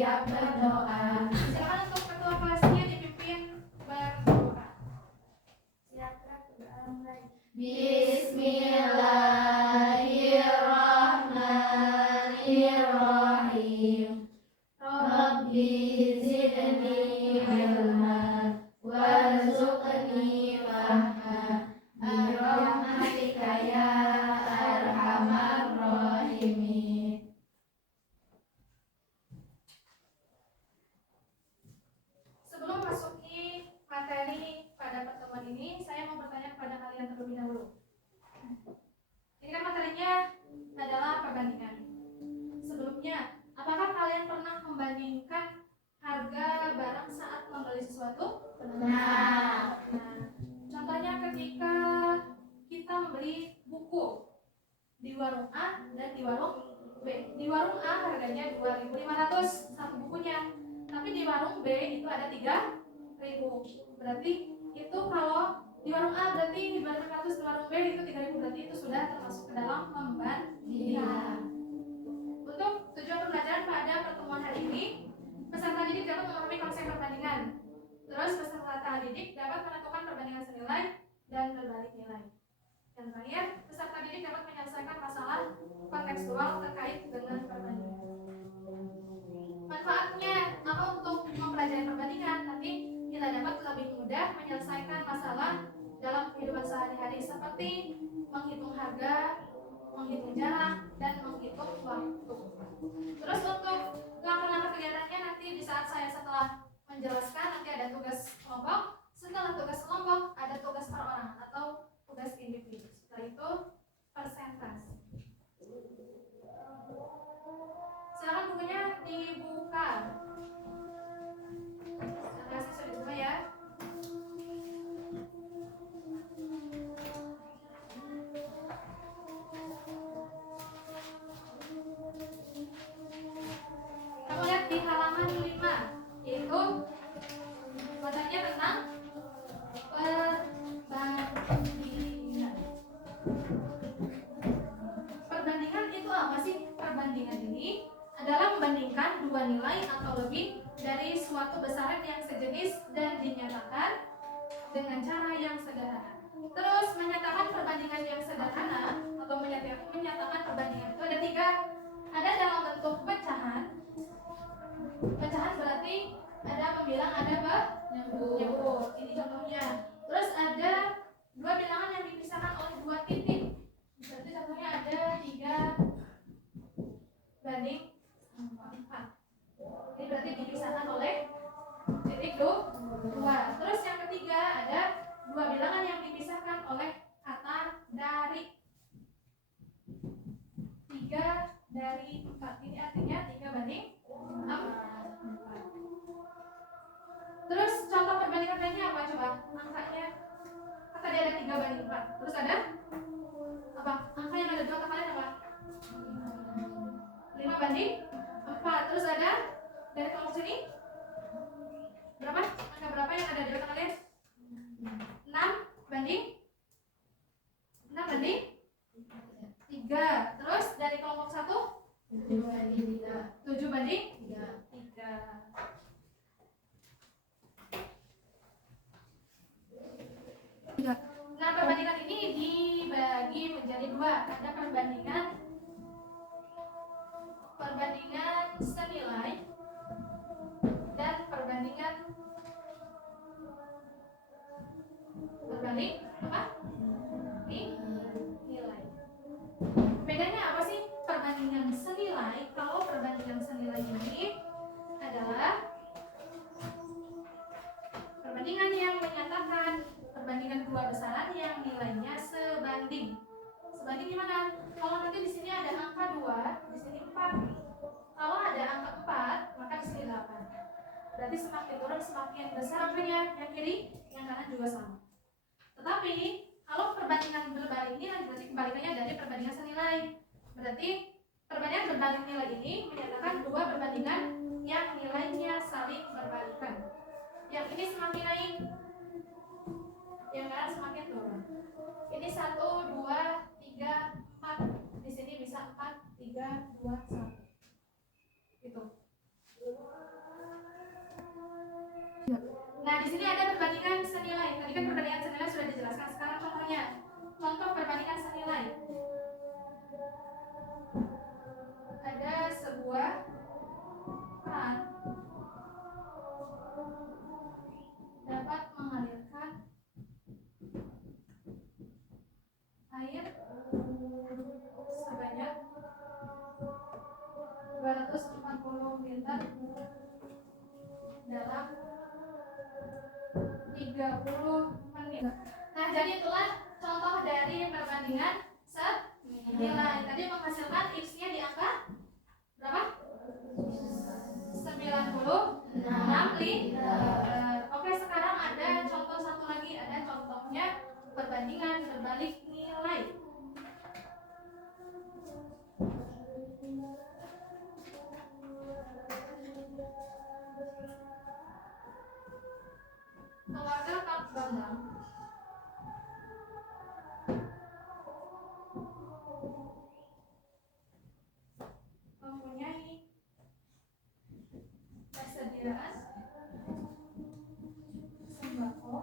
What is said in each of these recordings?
siap berdoa. Silakan untuk ketua kelasnya dipimpin berdoa. Silakan berdoa mulai. Bismillahirrahmanirrahim. Rabbi zidni ilma warzuqni fahma birahmatika ya arhamar rahimin. Sebelum masuki materi pada pertemuan ini, saya mau bertanya kepada kalian terlebih dahulu. Ini kan materinya adalah perbandingan. Sebelumnya, apakah kalian pernah membandingkan harga barang saat membeli sesuatu? Pernah. Nah, contohnya ketika kita membeli buku di warung A dan di warung B. Di warung A harganya 2.500 satu bukunya, tapi di warung B itu ada 3.000. Berarti itu kalau di warung A berarti 2.500, di warung B itu 3.000, berarti itu sudah termasuk ke dalam pembandingan. Untuk tujuan pembelajaran pada pertemuan hari ini, peserta didik dapat memahami konsep perbandingan. Terus peserta didik dapat menentukan perbandingan senilai dan berbalik nilai. Dan terakhir, peserta didik dapat menyelesaikan masalah kontekstual terkait dengan perbandingan. Manfaatnya apa untuk mempelajari perbandingan? Nanti kita dapat lebih mudah menyelesaikan masalah dalam kehidupan sehari-hari seperti menghitung harga, menghitung jarak, dan menghitung waktu. Terus untuk langkah-langkah kegiatannya nanti di saat saya setelah menjelaskan nanti ada tugas kelompok. Setelah tugas kelompok ada tugas per orang atau tugas individu. Setelah itu persentase. Silakan bukunya dibuka. Presentasi sudah dibuka ya. Kamu lihat di halaman 5, yaitu materinya tentang perbandingan. Perbandingan itu apa sih? Perbandingan ini adalah membandingkan dua nilai atau lebih dari suatu besaran yang sejenis dan dinyatakan dengan cara yang sederhana. Terus menyatakan perbandingan yang sederhana atau menyatakan perbandingan itu ada 3. Ada dalam bentuk pecahan. Pecahan berarti ada pembilang, ada penyebut. Ini contohnya. Terus ada dua bilangan yang dipisahkan oleh 2 titik. Berarti contohnya ada 3:4. Ini berarti dipisahkan oleh titik 2. Terus yang ketiga ada 2 bilangan yang dipisahkan oleh kata dari. 3/4. Ini artinya 3/4. Terus contoh perbandingan lainnya apa coba? Angkanya kan tadi ada 3/4. Terus ada apa? Angka yang ada di otak kalian apa? 5/4. Terus ada dari kelompok sini berapa? Angka berapa yang ada di otak kalian? 6/3. Terus dari kelompok 1 7/3. Nah, perbandingan ini dibagi menjadi 2. Ada perbandingan senilai dan perbandingan berbalik apa? Nilai. Bedanya apa sih perbandingan senilai? Kalau perbandingan senilai ini adalah perbandingan yang menyatakan perbandingan dua besaran yang nilainya sebanding. Sebanding gimana? Kalau nanti di sini ada angka 2, di sini 4. Kalau ada angka 4, maka di sini 8. Berarti semakin turun semakin besar angkanya. Yang kiri, yang kanan juga sama. Tetapi kalau perbandingan berbalik nilai berarti kebalikannya dari perbandingan senilai. Berarti perbandingan berbalik nilai ini menyatakan dua perbandingan yang nilainya saling berbalikan. Yang ini semakin naik, yang kanan semakin turun. Ini 1, 2, 3, 4. Di sini bisa 4, 3, 2, 1. Gitu. sini ada perbandingan senilai. Tadi kan perbandingan senilai sudah dijelaskan. Sekarang contohnya. Contoh perbandingan senilai. Ada sebuah keran dapat mengalirkan air sebanyak 240 liter dalam 30 menit. Nah, jadi itulah contoh dari perbandingan senilai. Tadi menghasilkan X-nya di angka berapa? 96 liter. Oke, sekarang ada contoh satu lagi. Ada contohnya perbandingan berbalik nilai. Keluarga Kak Bambang mempunyai persediaan sembako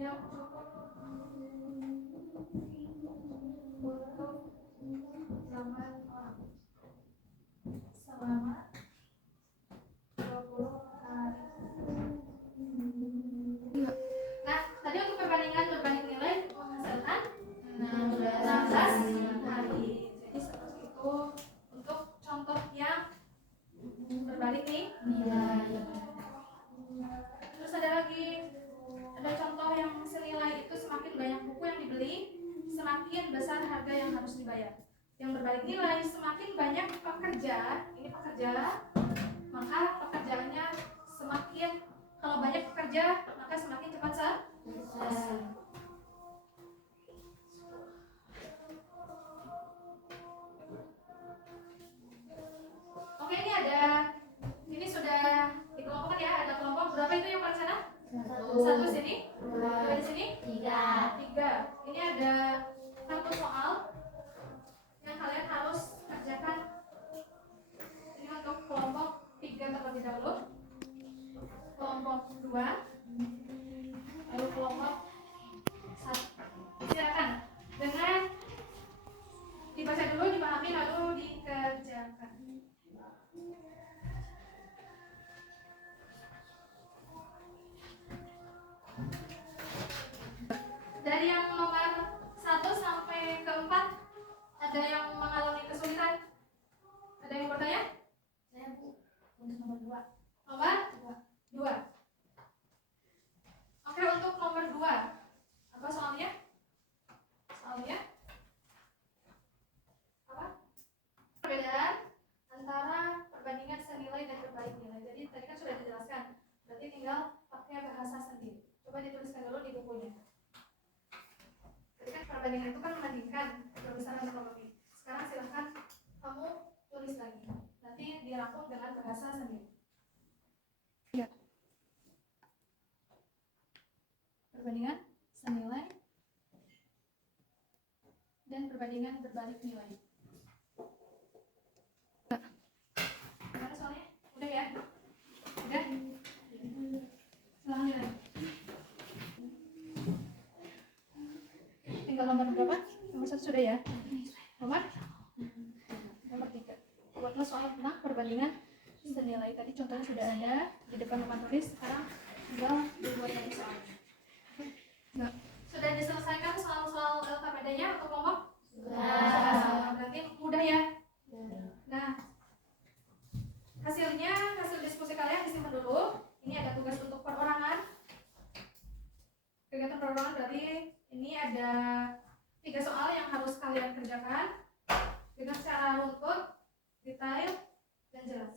yang cukup untuk 8 orang selama 20 hari. Nah, tadi untuk perbandingan berbalik nilai menghasilkan 16 hari. Jadi seperti itu untuk contoh yang berbalik nih. Terus ada lagi, ada contoh yang senilai itu semakin banyak buku yang dibeli, semakin besar harga yang harus dibayar. Yang berbalik nilai semakin banyak pekerja, ini pekerja, maka pekerjaannya semakin, kalau banyak pekerja maka semakin cepat selesai. Oke, ini sudah dikelompokkan ya. Ada kelompok berapa itu yang paling sana? Satu sini, dua di sini, tiga. Ini ada satu soal yang kalian harus kerjakan. Ini untuk kelompok 3 terlebih dahulu, kelompok 2, lalu kelompok 1. Silakan dengan dibaca dulu, dipahami, lalu dikerjakan. Dari yang nomor 1 sampai ke 4 ada yang mengalami kesulitan? Ada yang bertanya? Saya Bu, untuk nomor 2. Nomor 2. Oke, untuk nomor 2 apa soalnya? Soalnya apa? Perbedaan antara perbandingan senilai dan berbalik nilai. Jadi tadi kan sudah dijelaskan. Berarti tinggal pakai bahasa sendiri. Coba dituliskan dulu di bukunya. Jadi kan perbandingan itu kan membandingkan perbesaran atau lebih. Sekarang silahkan kamu tulis lagi. Nanti dirangkum dengan bahasa sendiri. Ya. Perbandingan senilai dan perbandingan berbalik nilai. Gimana soalnya? Udah ya? Udah? Selanjutnya. Tinggal nomor berapa? Nomor 1 sudah ya? Nomor 3. Buatlah soal tentang perbandingan senilai. Tadi contohnya sudah ada di depan papan tulis. Sekarang tinggal dibuat lagi soalnya. Nah, sudah diselesaikan soal-soal LKPD-nya untuk kelompok? Sudah. Berarti mudah ya? Nah, hasil diskusi kalian disimpan dulu. Ini ada tugas untuk perorangan. Kegiatan perorangan berarti ini ada 3 soal yang harus kalian kerjakan dengan secara runtut, detail, dan jelas.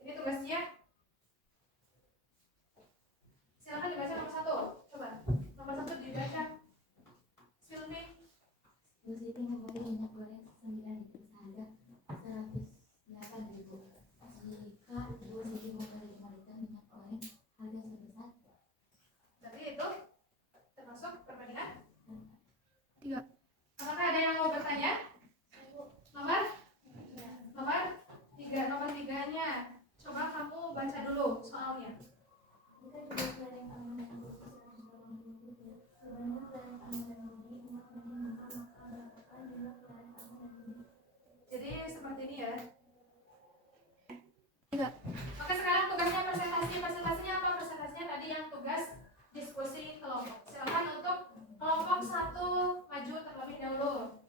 Ini tugasnya. Silakan dibaca nomor 1. Coba nomor 1 dibaca. Silmi. Bu Siti membeli minyak goreng 9 liter seharga 108.000. Jika Bu Siti membeli 5 liter minyak goreng harga sebesar. Berarti itu termasuk perbandingan? Iya. Apakah ada yang mau bertanya? Nomor 3. seperti ini ya. Oke, sekarang tugasnya presentasi. Presentasinya apa? Presentasinya tadi yang tugas diskusi kelompok. Silakan untuk kelompok 1 maju terlebih dahulu.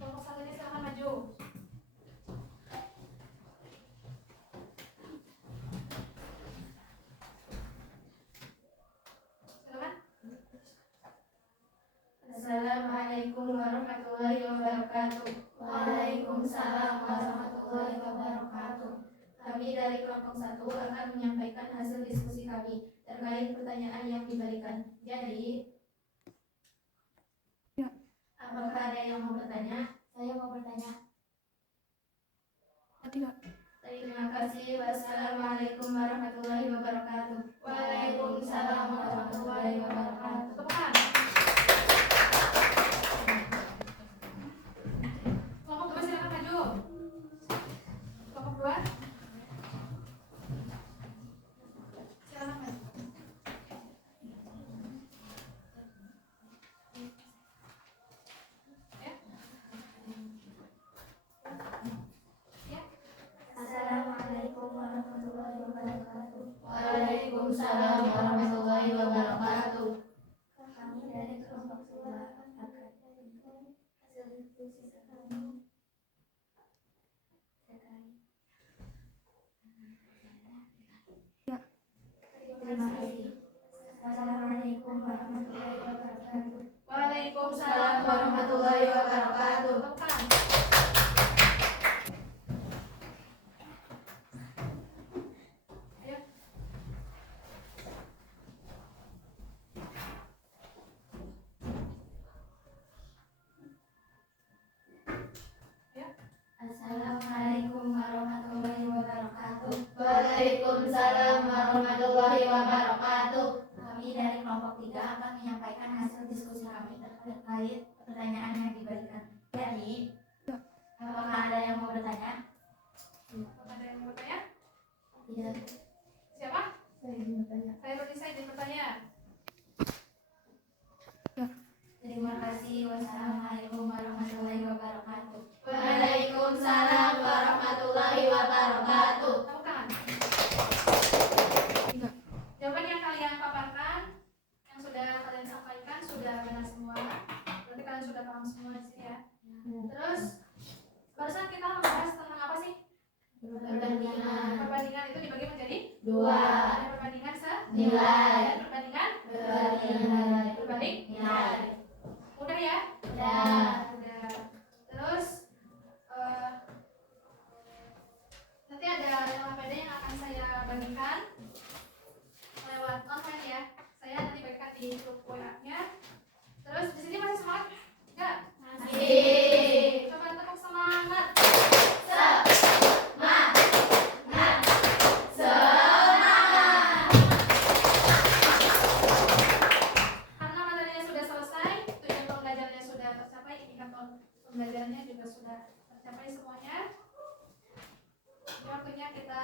Kelompok 1 ini silakan maju. Silakan. Assalamualaikum warahmatullahi wabarakatuh. Waalaikumsalam warahmatullahi wabarakatuh. Kami dari kelompok 1 akan menyampaikan hasil diskusi kami terkait pertanyaan yang diberikan. Jadi, apakah ada yang mau bertanya? Saya mau bertanya. Terima kasih. Wassalamualaikum warahmatullahi wabarakatuh. Waalaikumsalam warahmatullahi wabarakatuh. Tepuk tangan. Kelompok 2 silakan maju. Kelompok 2. Silakan maju. Ya. Ya. Assalamualaikum warahmatullahi wabarakatuh. Waalaikumsalam warahmatullahi wabarakatuh. Kami dari kelompok 2 akan menyampaikan hasil diskusi kami terima kasih. Assalamualaikum warahmatullahi wabarakatuh. Waalaikumsalam warahmatullahi wabarakatuh. Tepuk tangan. Ayo. Ayo. Assalamualaikum warahmatullahi wabarakatuh. Waalaikumsalam warahmatullahi wabarakatuh. Kami dari kelompok 3 akan menyampaikan hasil diskusi kami terkait pertanyaan yang diberikan. Jadi, apakah ada yang mau bertanya? Apakah ada yang mau bertanya? Tidak. Siapa? Saya ingin bertanya. Saya Rudisa izin bertanya. Terima kasih. Wassalamualaikum warahmatullahi wabarakatuh. Waalaikumsalam warahmatullahi wabarakatuh. Tepuk tangan. Jawaban yang kalian paparkan, yang sudah kalian sampaikan sudah benar semua. Berarti kalian sudah paham semua di sini ya. Terus barusan kita membahas tentang apa sih? Perbandingan. Perbandingan itu dibagi menjadi Dua. Ada perbandingan Nilai. dan perbandingan Nilai. berbanding. Nilai. Mudah ya? Ya. Mudah. Terus nanti ada LHPD yang akan saya bagikan lewat online ya. Saya nanti bagikan di grup WA-nya. Terus di sini masih semangat? Enggak? Masih. Coba tepuk semangat. Karena materinya sudah selesai, tujuan pembelajarannya sudah tercapai, indikator pembelajarannya juga sudah tercapai semuanya. Ini waktunya kita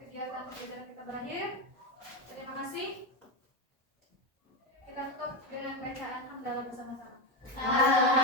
kegiatan pembelajaran kita berakhir. Terima kasih. Kita tutup dengan bacaan hamdalah bersama-sama. Alhamdulillah.